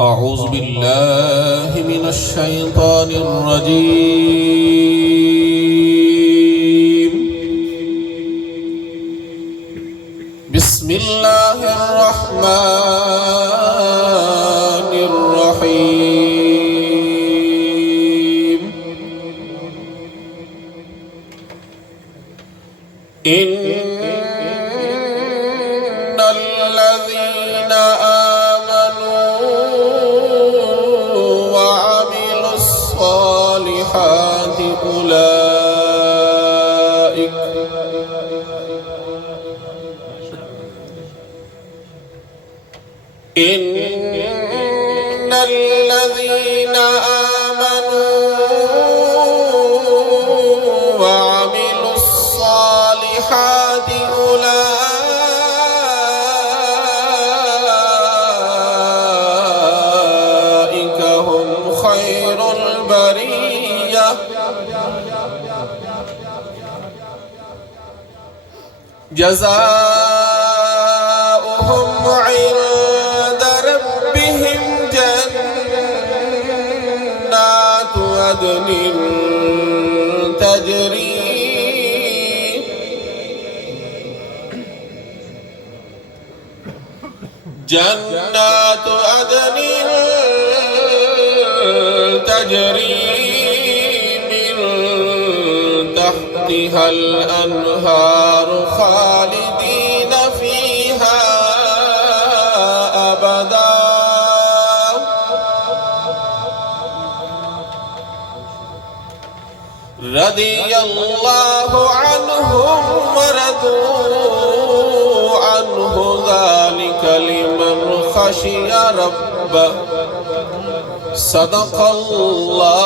أعوذ بالله من الشيطان الرجيم. بسم الله الرحمن الرحيم. إن الذين آمنوا وعملوا الصالحات إن الذين آمنوا وعملوا الصالحات أولئك هم خير البرية جزاؤهم عند ربهم جنات عدن تجري من تحتها الأنهار خالدين فيها أبدا رضي الله عنهم ورضوا عنه ذلك لمن خشي ربه صدق الله